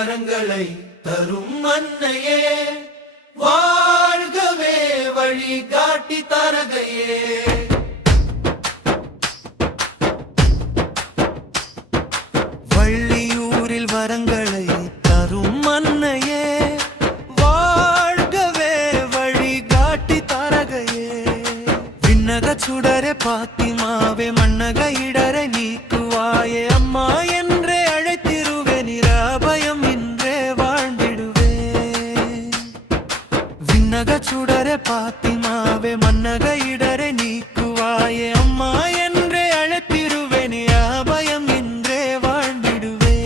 வரங்களை தரும் அன்னையே, வாழ்கவே வழி காட்டி தரகையே. வள்ளியூரில் வரங்களை தரும் அன்னையே, வாழ்கவே வழி காட்டி தரகையே. விண்ணக சுடரே பாத்திமாவே, மண்ணக இடரை நீக்குவாயே அம்மா என்றே அழைத்திருவே, நிராபயம் இன்றே வாழ்ந்திடுவே. விண்ணக சுடரே பாத்திமாவே, மண்ணக இடரை நீக்குவாயே அம்மா என்றே அழைத்திருவே, நிராபயம் இன்றே வாழ்ந்திடுவே.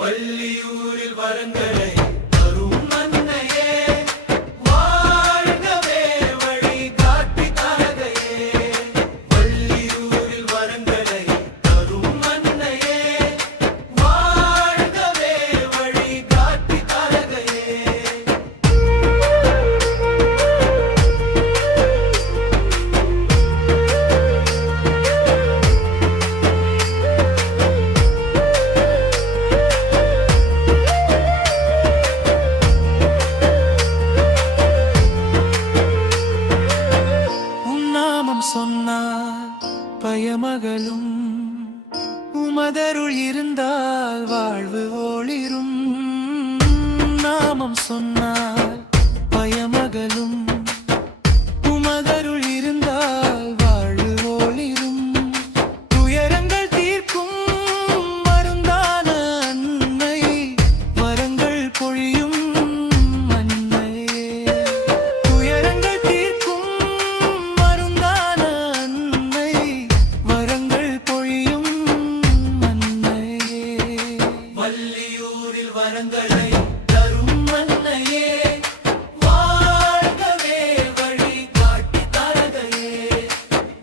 வள்ளியூரில் வரங்களை தரும் அன்னையே, வாழ்கவே வழி காட்டி தரகையே. வள்ளியூரில் வரங்களை தரும் அன்னையே, வாழ்கவே வழி காட்டி தரகையே. உன்னாமம் சொன்னால் பயமகளும், உமதருள் இருந்தால் வாழ்வு ஒளிரும். நாமம் சொன்னால் பயமகளும், உமதருள் இருந்தால் வாழ்வு ஒளிரும். துயரங்கள் தீர்க்கும் மருந்தான அன்னை, வரங்கள் பொழியும் அன்னையே. துயரங்கள் தீர்க்கும் மருந்தான அன்னை, வரங்கள் பொழியும் அன்னையே. வள்ளியூரில் வரங்களை தரும் அன்னையே, வாழ்கவே வழி காட்டி தரகையே.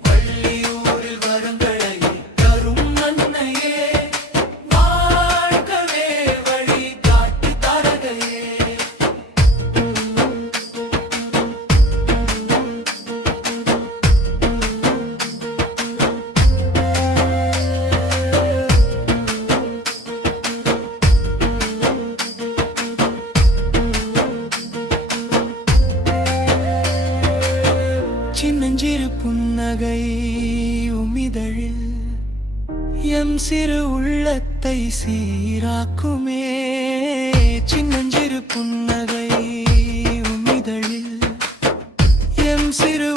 வள்ளியூரில் வரங்களை தரும் அன்னையே, வாழ்கவே வழி காட்டி தரகையே. சின்னஞ்சிறு புன்னகை உமிதழில் எம் சிறு உள்ளத்தை சீராக்குமே. சின்னஞ்சிறு புன்னகை உமிதழில் எம் சிறு